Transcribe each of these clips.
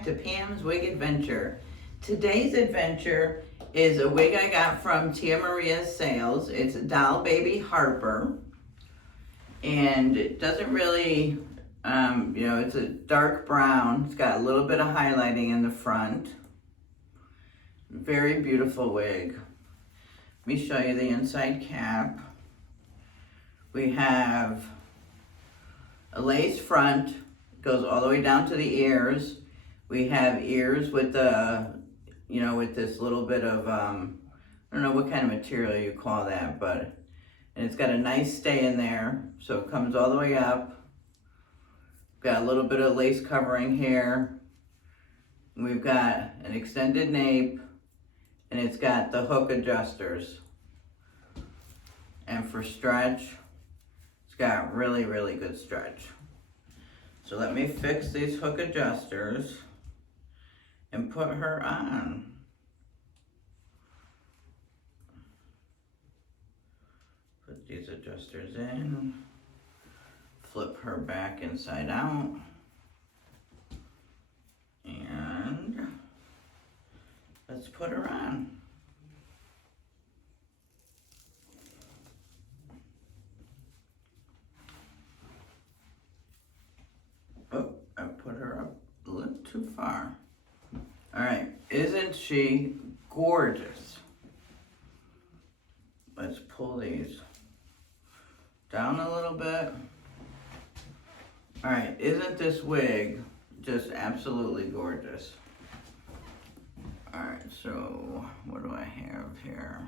back to Pam's Wig Adventure. Today's adventure is a wig I got from Tia Maria's sales. It's doll Baby Harper. And it doesn't really, it's a dark brown. It's got a little bit of highlighting in the front. Very beautiful wig. Let me show you the inside cap. We have a lace front, goes all the way down to the ears. We have ears with the, with this little bit of, I don't know what kind of material you call that, but, and it's got a nice stay in there, so it comes all the way up. Got a little bit of lace covering here. We've got an extended nape, and it's got the hook adjusters. And for stretch, it's got really, really good stretch. So let me fix these hook adjusters and put her on. Put these adjusters in, flip her back inside out, and let's put her on. Oh, I put her up a little too far. All right, isn't she gorgeous? Let's pull these down a little bit. All right, isn't this wig just absolutely gorgeous? All right, so what do I have here?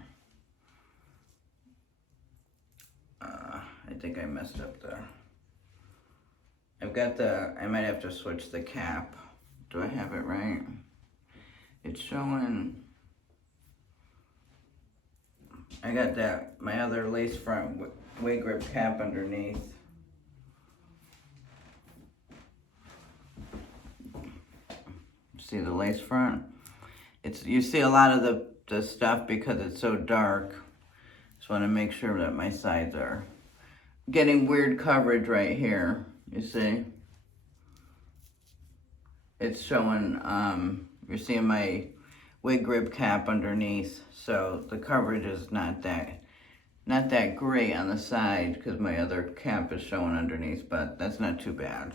I think I messed up I might have to switch the cap. Do I have it right? It's showing, I got my other lace front wig grip cap underneath. See the lace front? You see a lot of the stuff because it's so dark. Just want to make sure that my sides are getting weird coverage right here. You see? It's showing, you're seeing my wig grip cap underneath, so the coverage is not that great on the side because my other cap is showing underneath, but that's not too bad.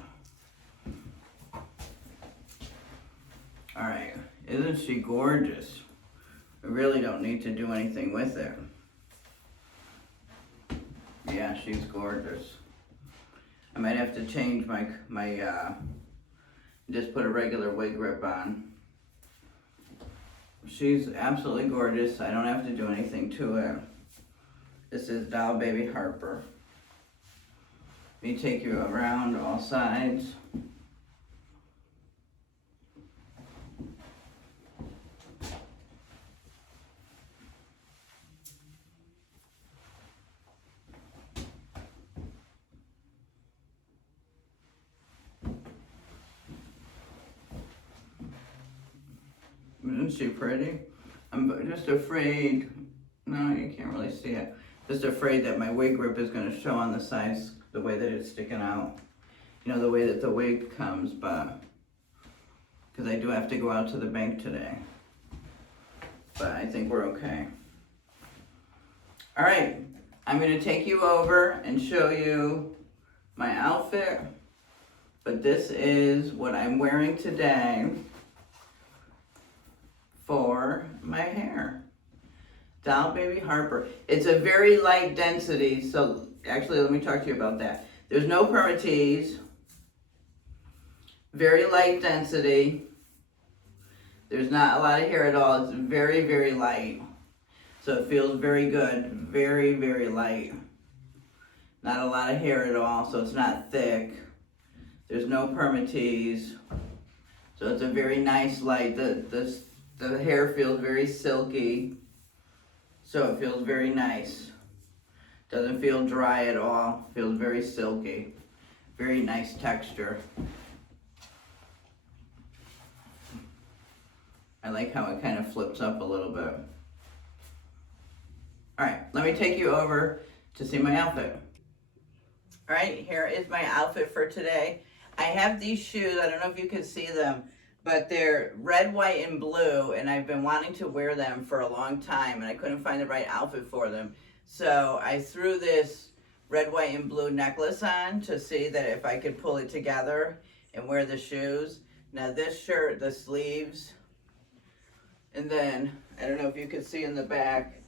All right, isn't she gorgeous? I really don't need to do anything with it. Yeah, she's gorgeous. I might have to change my just put a regular wig grip on. She's absolutely gorgeous. I don't have to do anything to it. This is doll Baby Harper. Let me take you around all sides. Isn't she pretty? I'm just afraid, no, you can't really see it. Just afraid that my wig grip is going to show on the sides the way that it's sticking out. The way that the wig comes, but, because I do have to go out to the bank today. But I think we're okay. All right, I'm going to take you over and show you my outfit. But this is what I'm wearing today for my hair. Doll Baby Harper. It's a very light density, so actually let me talk to you about that. There's no permatease. Very light density. There's not a lot of hair at all. It's very, very light. So it feels very good. Very, very light. Not a lot of hair at all, so it's not thick. There's no permatease. So it's a very nice light. The hair feels very silky, so it feels very nice. Doesn't feel dry at all, feels very silky. Very nice texture. I like how it kind of flips up a little bit. All right, let me take you over to see my outfit. All right, here is my outfit for today. I have these shoes, I don't know if you can see them, but they're red, white, and blue, and I've been wanting to wear them for a long time, and I couldn't find the right outfit for them. So I threw this red, white, and blue necklace on to see that if I could pull it together and wear the shoes. Now this shirt, the sleeves, and then, I don't know if you can see in the back,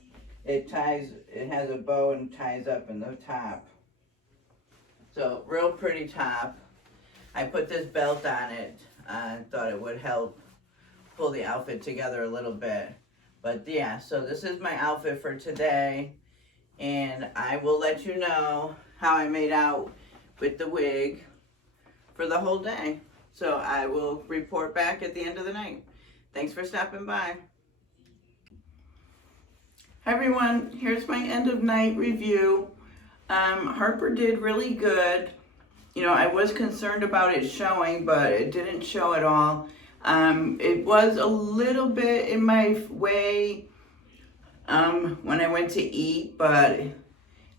it has a bow and ties up in the top. So, real pretty top. I put this belt on it. I thought it would help pull the outfit together a little bit. But yeah, so this is my outfit for today. And I will let you know how I made out with the wig for the whole day. So I will report back at the end of the night. Thanks for stopping by. Hi everyone, here's my end of night review. Harper did really good. You know, I was concerned about it showing, but it didn't show at all. It was a little bit in my way when I went to eat, but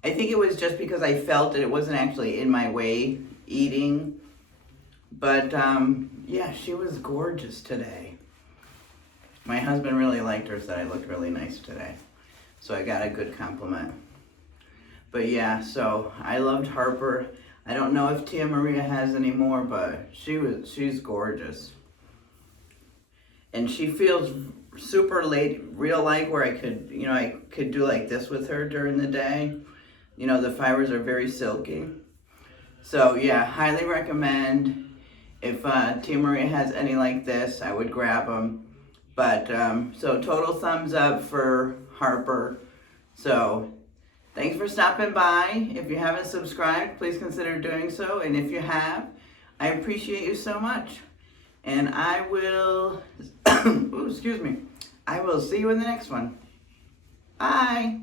I think it was just because I felt that it wasn't actually in my way eating. But yeah, she was gorgeous today. My husband really liked her, said I looked really nice today. So I got a good compliment. But yeah, so I loved Harper. I don't know if Tia Maria has any more, but she's gorgeous. And she feels super real like, where I could do like this with her during the day. You know, the fibers are very silky. So yeah, highly recommend. If Tia Maria has any like this, I would grab them. But so total thumbs up for Harper. So thanks for stopping by. If you haven't subscribed, please consider doing so. And if you have, I appreciate you so much. And I will, ooh, excuse me, I will see you in the next one. Bye.